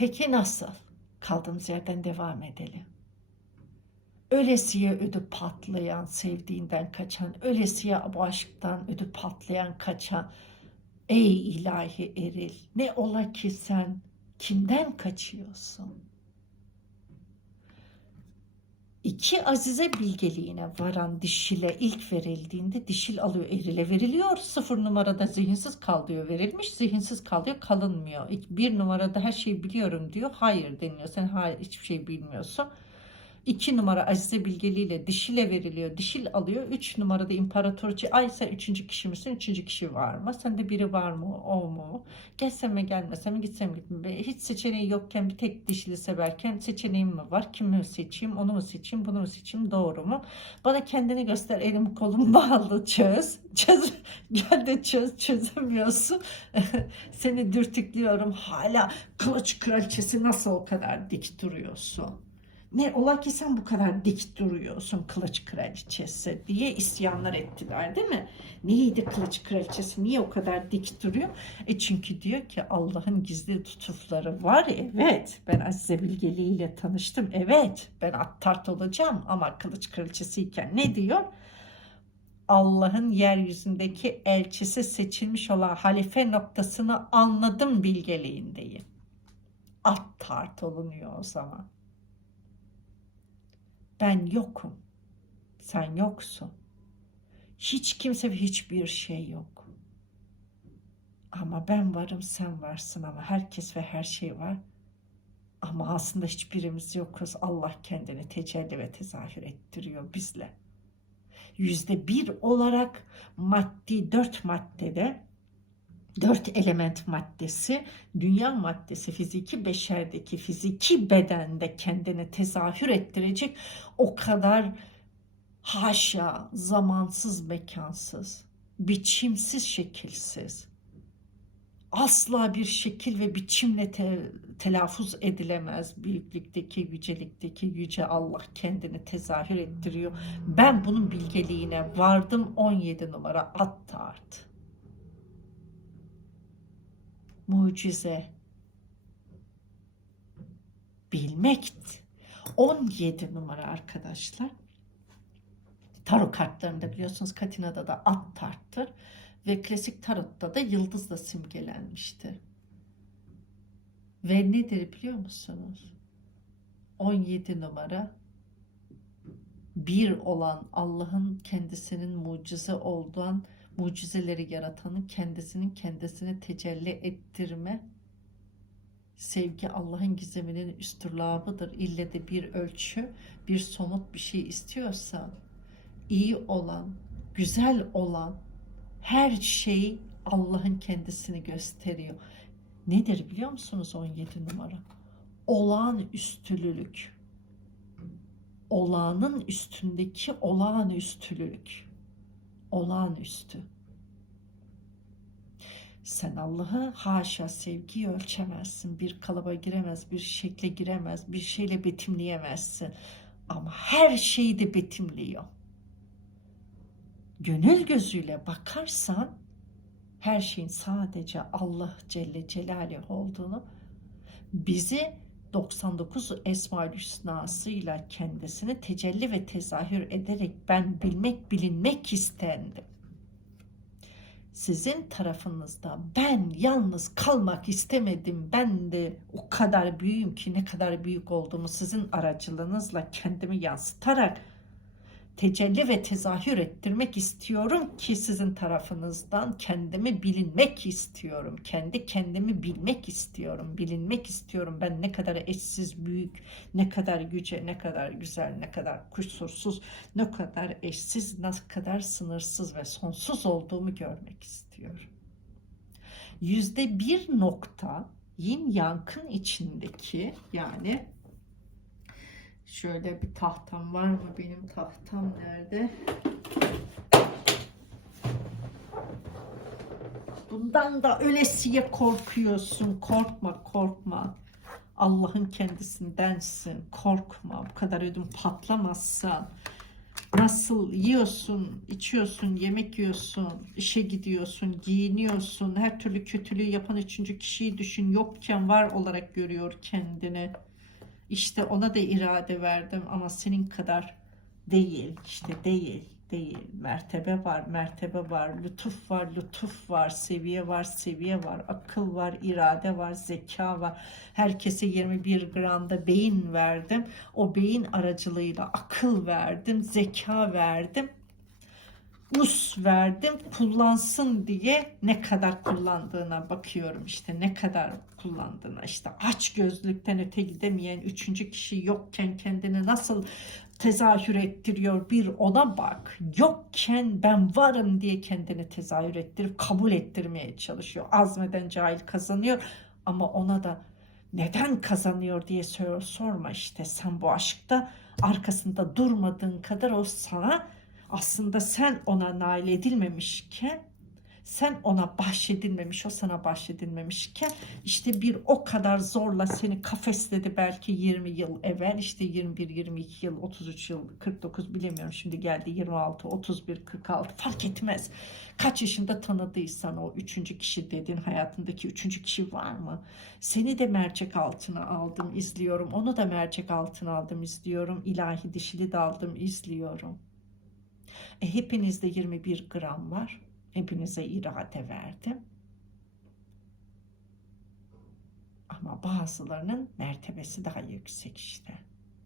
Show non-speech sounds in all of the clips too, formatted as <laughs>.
Peki nasıl? Kaldığımız yerden devam edelim. Ölesiye ödü patlayan, sevdiğinden kaçan, ölesiye bu aşktan ödü patlayan, kaçan. Ey ilahi eril, ne ola ki sen kimden kaçıyorsun? İki azize bilgeliğine varan dişile ilk verildiğinde dişil alıyor erile veriliyor. Sıfır numarada zihinsiz kal diyor verilmiş. Zihinsiz kalıyor kalınmıyor. İlk- Bir numarada her şeyi biliyorum diyor. Hayır deniyor. Sen hayır hiçbir şey bilmiyorsun. İki numara azize bilgeliğiyle dişile veriliyor. Dişil alıyor. Üç numarada imparatorcu. Ay sen üçüncü kişi misin? Üçüncü kişi var mı? Sende biri var mı? O mu? Gelsem mi gelmesem mi? Gitsem mi gitmem? Hiç seçeneği yokken bir tek dişili severken seçeneğim mi var? Kimi seçeyim? Onu mu seçeyim? Bunu mu seçeyim? Doğru mu? Bana kendini göster. Elim kolum <laughs> bağlı. Çöz. Çöz. Gel de çöz. Çözemiyorsun. <laughs> Seni dürtüklüyorum. Hala kılıç kraliçesi nasıl o kadar dik duruyorsun? Ne ola ki sen bu kadar dik duruyorsun kılıç kraliçesi diye isyanlar ettiler değil mi? Neydi kılıç kraliçesi niye o kadar dik duruyor? E çünkü diyor ki Allah'ın gizli tutufları var evet ben Azize Bilgeli ile tanıştım evet ben attart olacağım ama kılıç kraliçesiyken ne diyor? Allah'ın yeryüzündeki elçisi seçilmiş olan halife noktasını anladım bilgeliğindeyim. Attart olunuyor o zaman. Ben yokum. Sen yoksun. Hiç kimse ve hiçbir şey yok. Ama ben varım, sen varsın ama herkes ve her şey var. Ama aslında hiçbirimiz yokuz. Allah kendini tecelli ve tezahür ettiriyor bizle. Yüzde bir olarak maddi dört maddede dört element maddesi, dünya maddesi fiziki beşerdeki fiziki bedende kendini tezahür ettirecek o kadar haşa, zamansız, mekansız, biçimsiz, şekilsiz, asla bir şekil ve biçimle te- telaffuz edilemez büyüklükteki, yücelikteki yüce Allah kendini tezahür ettiriyor. Ben bunun bilgeliğine vardım 17 numara at tart. Mucize. Bilmek. 17 numara arkadaşlar. Tarot kartlarında biliyorsunuz Katina'da da at tarttır ve klasik tarotta da yıldızla simgelenmiştir. Ve nedir biliyor musunuz? 17 numara bir olan Allah'ın kendisinin mucize olduğun mucizeleri yaratanın kendisinin kendisine tecelli ettirme sevgi Allah'ın gizeminin üstürlabıdır. İlle de bir ölçü, bir somut bir şey istiyorsan iyi olan, güzel olan her şey Allah'ın kendisini gösteriyor. Nedir biliyor musunuz 17 numara? Olağanüstülülük. Olağanın üstündeki olağanüstülülük. Olağanüstü. Sen Allah'ı haşa sevgiyi ölçemezsin. Bir kalıba giremez, bir şekle giremez, bir şeyle betimleyemezsin. Ama her şeyi de betimliyor. Gönül gözüyle bakarsan her şeyin sadece Allah Celle Celaluhu olduğunu bizi 99 Esma-ül Hüsna'sıyla kendisini tecelli ve tezahür ederek ben bilmek bilinmek istendim sizin tarafınızda ben yalnız kalmak istemedim. Ben de o kadar büyüğüm ki ne kadar büyük olduğumu sizin aracılığınızla kendimi yansıtarak tecelli ve tezahür ettirmek istiyorum ki sizin tarafınızdan kendimi bilinmek istiyorum. Kendi kendimi bilmek istiyorum. Bilinmek istiyorum. Ben ne kadar eşsiz, büyük, ne kadar yüce, ne kadar güzel, ne kadar kusursuz, ne kadar eşsiz, ne kadar sınırsız ve sonsuz olduğumu görmek istiyorum. Yüzde bir nokta yin yankın içindeki yani Şöyle bir tahtam var mı? Benim tahtam nerede? Bundan da ölesiye korkuyorsun. Korkma, korkma. Allah'ın kendisindensin. Korkma. Bu kadar ödüm patlamazsan. Nasıl yiyorsun, içiyorsun, yemek yiyorsun, işe gidiyorsun, giyiniyorsun, her türlü kötülüğü yapan üçüncü kişiyi düşün, yokken var olarak görüyor kendini. İşte ona da irade verdim ama senin kadar değil, işte değil, değil. Mertebe var, mertebe var, lütuf var, lütuf var, seviye var, seviye var, akıl var, irade var, zeka var. Herkese 21 gramda beyin verdim. O beyin aracılığıyla akıl verdim, zeka verdim. Us verdim kullansın diye ne kadar kullandığına bakıyorum işte ne kadar kullandığına. İşte aç gözlükten öte gidemeyen üçüncü kişi yokken kendini nasıl tezahür ettiriyor bir ona bak. Yokken ben varım diye kendini tezahür ettirip kabul ettirmeye çalışıyor. Azmeden cahil kazanıyor ama ona da neden kazanıyor diye sor, sorma işte. Sen bu aşkta arkasında durmadığın kadar o sana aslında sen ona nail edilmemişken sen ona bahşedilmemiş, o sana bahşedilmemişken işte bir o kadar zorla seni kafesledi belki 20 yıl evvel işte 21, 22 yıl, 33 yıl, 49 bilemiyorum şimdi geldi 26, 31, 46 fark etmez. Kaç yaşında tanıdıysan o üçüncü kişi dediğin hayatındaki üçüncü kişi var mı? Seni de mercek altına aldım, izliyorum. Onu da mercek altına aldım, izliyorum. İlahi dişili de aldım, izliyorum. E, hepinizde 21 gram var. Hepinize irade verdim. Ama bazılarının mertebesi daha yüksek işte.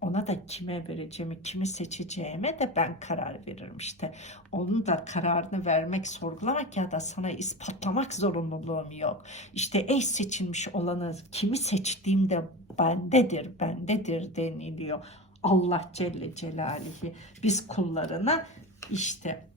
Ona da kime vereceğimi, kimi seçeceğime de ben karar veririm işte. Onun da kararını vermek, sorgulamak ya da sana ispatlamak zorunluluğum yok. İşte eş seçilmiş olanı kimi seçtiğimde bendedir, bendedir deniliyor. Allah Celle Celaluhu biz kullarına işte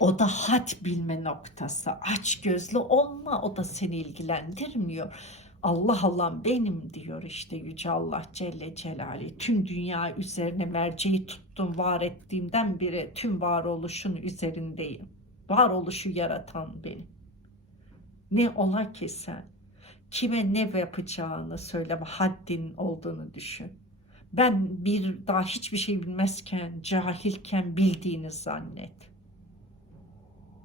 o da had bilme noktası. Aç gözlü olma o da seni ilgilendirmiyor. Allah Allah benim diyor işte Yüce Allah Celle Celaluhu. Tüm dünya üzerine merceği tuttum var ettiğimden beri tüm varoluşun üzerindeyim. Varoluşu yaratan benim. Ne ola ki sen? Kime ne yapacağını söyleme haddin olduğunu düşün. Ben bir daha hiçbir şey bilmezken, cahilken bildiğini zannet.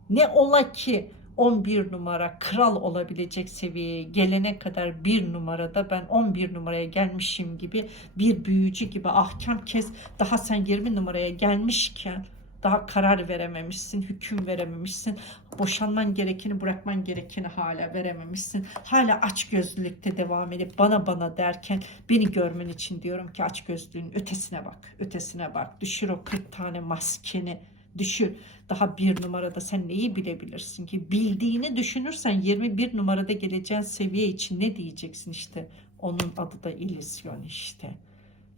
Ne ola ki 11 numara kral olabilecek seviyeye gelene kadar bir numarada ben 11 numaraya gelmişim gibi bir büyücü gibi ahkam kez daha sen 20 numaraya gelmişken daha karar verememişsin, hüküm verememişsin, boşanman gerekeni bırakman gerekeni hala verememişsin. Hala aç gözlülükte devam edip bana bana derken beni görmen için diyorum ki aç gözlüğün ötesine bak, ötesine bak. Düşür o 40 tane maskeni, düşür. Daha bir numarada sen neyi bilebilirsin ki? Bildiğini düşünürsen 21 numarada geleceğin seviye için ne diyeceksin işte. Onun adı da illüzyon işte.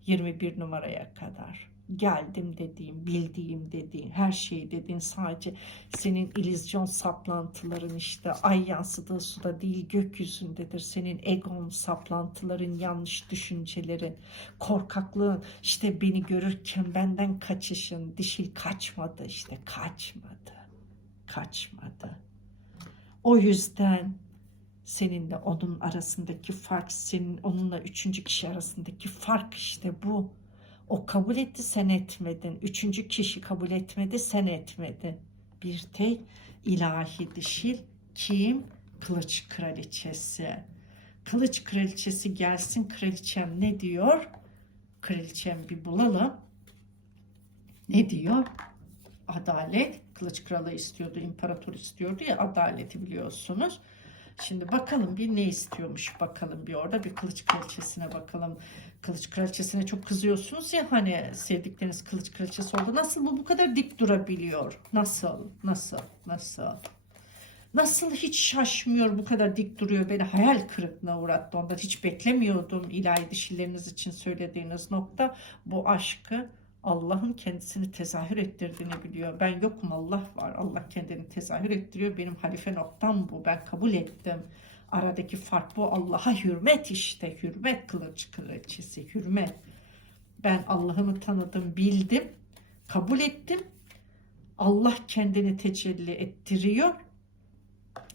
21 numaraya kadar geldim dediğim, bildiğim dediğin, her şeyi dediğin sadece senin illüzyon saplantıların işte ay yansıdığı suda değil gökyüzündedir. Senin egon saplantıların, yanlış düşüncelerin, korkaklığın, işte beni görürken benden kaçışın, dişil kaçmadı işte kaçmadı, kaçmadı. O yüzden seninle onun arasındaki fark, senin onunla üçüncü kişi arasındaki fark işte bu. O kabul etti sen etmedin. Üçüncü kişi kabul etmedi sen etmedin. Bir tek ilahi dişil kim? Kılıç kraliçesi. Kılıç kraliçesi gelsin kraliçem ne diyor? Kraliçem bir bulalım. Ne diyor? Adalet. Kılıç kralı istiyordu, imparator istiyordu ya adaleti biliyorsunuz. Şimdi bakalım bir ne istiyormuş bakalım bir orada bir kılıç kraliçesine bakalım. Kılıç kraliçesine çok kızıyorsunuz ya hani sevdikleriniz kılıç kraliçesi oldu. Nasıl bu bu kadar dik durabiliyor? Nasıl? Nasıl? Nasıl? Nasıl hiç şaşmıyor bu kadar dik duruyor beni hayal kırıklığına uğrattı ondan hiç beklemiyordum ilahi dişileriniz için söylediğiniz nokta bu aşkı Allah'ın kendisini tezahür ettirdiğini biliyor. Ben yokum Allah var. Allah kendini tezahür ettiriyor. Benim halife noktam bu. Ben kabul ettim. Aradaki fark bu. Allah'a hürmet işte. Hürmet kılıç kraliçesi. Hürmet. Ben Allah'ımı tanıdım, bildim. Kabul ettim. Allah kendini tecelli ettiriyor.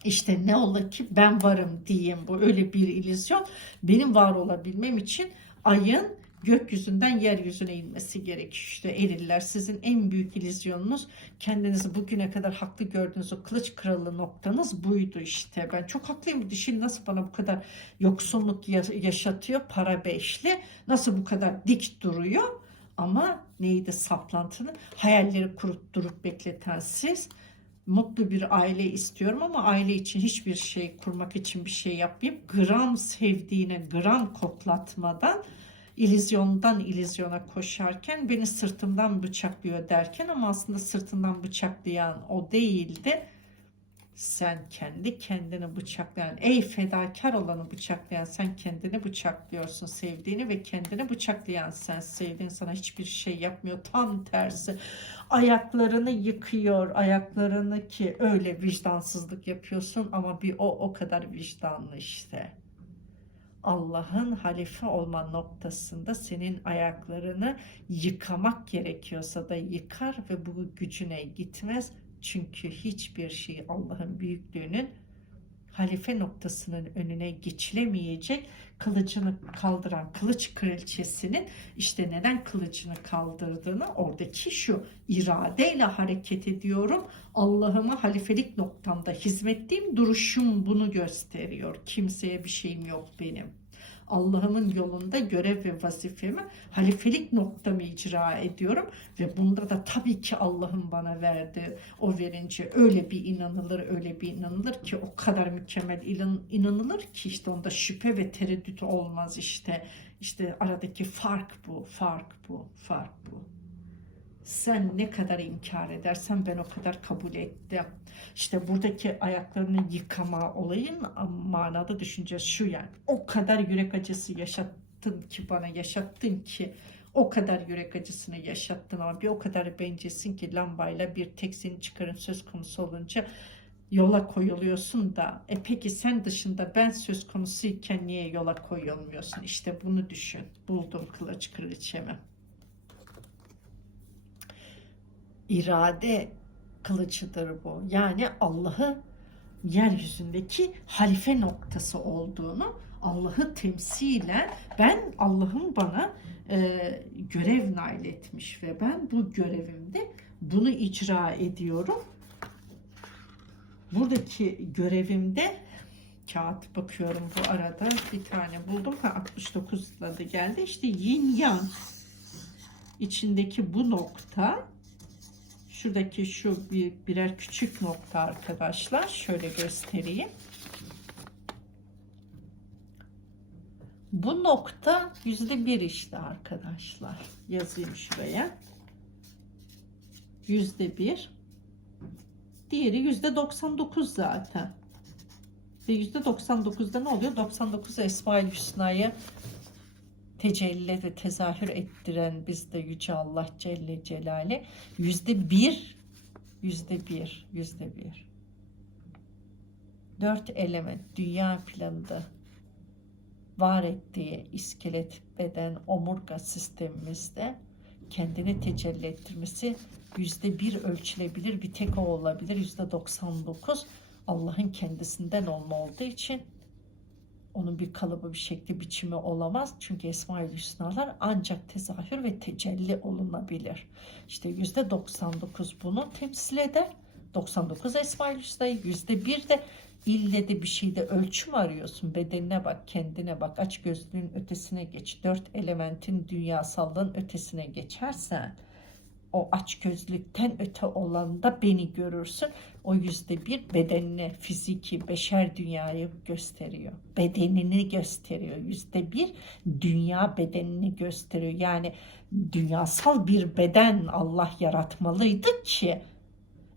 İşte ne ola ki ben varım diyeyim. Bu öyle bir illüzyon. Benim var olabilmem için ayın gökyüzünden yeryüzüne inmesi gerekiyor. İşte eriller sizin en büyük illüzyonunuz kendinizi bugüne kadar haklı gördüğünüz o kılıç kralı noktanız buydu işte. Ben çok haklıyım. Dişil nasıl bana bu kadar yoksunluk ya- yaşatıyor? Para beşli. Nasıl bu kadar dik duruyor? Ama neydi saplantılı? Hayalleri kurup durup bekleten siz. Mutlu bir aile istiyorum ama aile için hiçbir şey kurmak için bir şey yapmayıp gram sevdiğine gram koklatmadan ilizyondan ilizyona koşarken beni sırtımdan bıçaklıyor derken ama aslında sırtından bıçaklayan o değildi. Sen kendi kendini bıçaklayan, ey fedakar olanı bıçaklayan sen kendini bıçaklıyorsun sevdiğini ve kendini bıçaklayan sen sevdiğin sana hiçbir şey yapmıyor. Tam tersi ayaklarını yıkıyor, ayaklarını ki öyle vicdansızlık yapıyorsun ama bir o o kadar vicdanlı işte. Allah'ın halife olma noktasında senin ayaklarını yıkamak gerekiyorsa da yıkar ve bu gücüne gitmez. Çünkü hiçbir şey Allah'ın büyüklüğünün halife noktasının önüne geçilemeyecek. Kılıcını kaldıran kılıç kraliçesinin işte neden kılıcını kaldırdığını oradaki şu iradeyle hareket ediyorum. Allah'ıma halifelik noktamda hizmetteyim duruşum bunu gösteriyor. Kimseye bir şeyim yok benim. Allah'ımın yolunda görev ve vazifemi halifelik noktamı icra ediyorum. Ve bunda da tabii ki Allah'ın bana verdi o verince öyle bir inanılır öyle bir inanılır ki o kadar mükemmel inan- inanılır ki işte onda şüphe ve tereddüt olmaz işte. İşte aradaki fark bu fark bu fark bu sen ne kadar inkar edersen ben o kadar kabul ettim. İşte buradaki ayaklarını yıkama olayın manada düşünce şu yani. O kadar yürek acısı yaşattın ki bana yaşattın ki o kadar yürek acısını yaşattın ama bir o kadar bencilsin ki lambayla bir tek çıkarın söz konusu olunca yola koyuluyorsun da e peki sen dışında ben söz konusuyken niye yola koyulmuyorsun? İşte bunu düşün. Buldum kılıç kraliçemi. İrade kılıcıdır bu. Yani Allah'ı yeryüzündeki halife noktası olduğunu, Allah'ı temsilen ben Allah'ın bana e, görev nail etmiş ve ben bu görevimde bunu icra ediyorum. Buradaki görevimde kağıt bakıyorum bu arada bir tane buldum ha 69 da geldi işte yin yang içindeki bu nokta Şuradaki şu bir birer küçük nokta arkadaşlar. Şöyle göstereyim. Bu nokta yüzde bir işte arkadaşlar. Yazayım şuraya. Yüzde bir. Diğeri yüzde 99 zaten. Ve yüzde 99'da ne oluyor? 99 Esma-ül Hüsna'yı tecelli ve tezahür ettiren bizde Yüce Allah Celle Celale yüzde bir yüzde bir yüzde bir. Dört element dünya planında var ettiği iskelet beden omurga sistemimizde kendini tecelli ettirmesi yüzde bir ölçülebilir. Bir tek o olabilir. Yüzde 99 Allah'ın kendisinden olma olduğu için onun bir kalıbı, bir şekli, biçimi olamaz. Çünkü Esma-ül Hüsnalar ancak tezahür ve tecelli olunabilir. İşte yüzde 99 bunu temsil eder. 99 Esma-ül Hüsna'yı yüzde bir de ille de bir şeyde ölçüm arıyorsun. Bedenine bak, kendine bak. Aç gözlüğün ötesine geç. Dört elementin dünyasallığın ötesine geçersen o aç gözlükten öte olanda beni görürsün. O yüzde bir bedenine, fiziki, beşer dünyayı gösteriyor. Bedenini gösteriyor. Yüzde bir dünya bedenini gösteriyor. Yani dünyasal bir beden Allah yaratmalıydı ki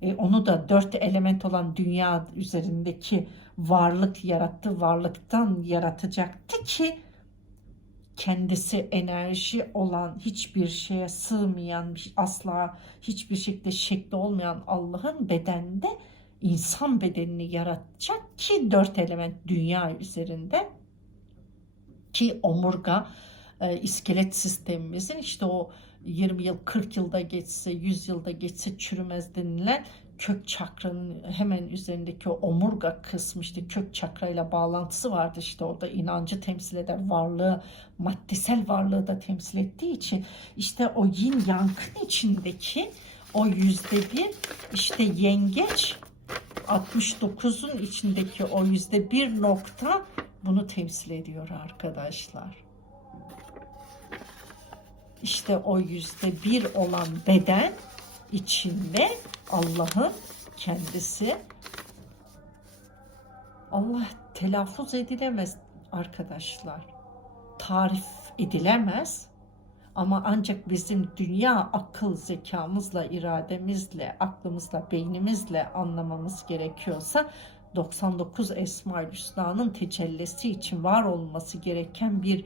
e, onu da dört element olan dünya üzerindeki varlık yarattı, varlıktan yaratacaktı ki kendisi enerji olan hiçbir şeye sığmayan asla hiçbir şekilde şekli olmayan Allah'ın bedende insan bedenini yaratacak ki dört element dünya üzerinde. Ki omurga e, iskelet sistemimizin işte o 20 yıl 40 yılda geçse 100 yılda geçse çürümez denilen kök çakranın hemen üzerindeki o omurga kısmı işte kök çakrayla bağlantısı vardı işte o da inancı temsil eder varlığı maddesel varlığı da temsil ettiği için işte o yin yankın içindeki o yüzde bir işte yengeç 69'un içindeki o yüzde bir nokta bunu temsil ediyor arkadaşlar. İşte o yüzde bir olan beden içinde Allah'ın kendisi Allah telaffuz edilemez arkadaşlar. Tarif edilemez. Ama ancak bizim dünya akıl zekamızla, irademizle, aklımızla, beynimizle anlamamız gerekiyorsa 99 Esma-ül Hüsna'nın tecellisi için var olması gereken bir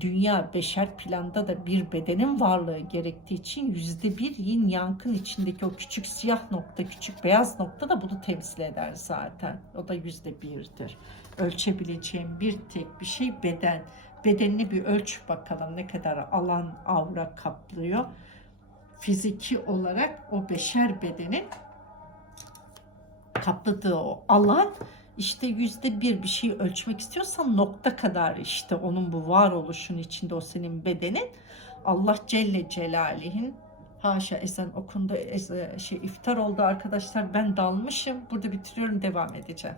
dünya beşer planda da bir bedenin varlığı gerektiği için yüzde bir yin yankın içindeki o küçük siyah nokta, küçük beyaz nokta da bunu temsil eder zaten. O da yüzde birdir. Ölçebileceğim bir tek bir şey beden. Bedenini bir ölç bakalım ne kadar alan avra kaplıyor. Fiziki olarak o beşer bedenin kapladığı o alan işte yüzde bir bir şey ölçmek istiyorsan nokta kadar işte onun bu varoluşun içinde o senin bedenin Allah Celle Celaluhu'nun haşa ezan okundu ez- şey iftar oldu arkadaşlar ben dalmışım burada bitiriyorum devam edeceğim.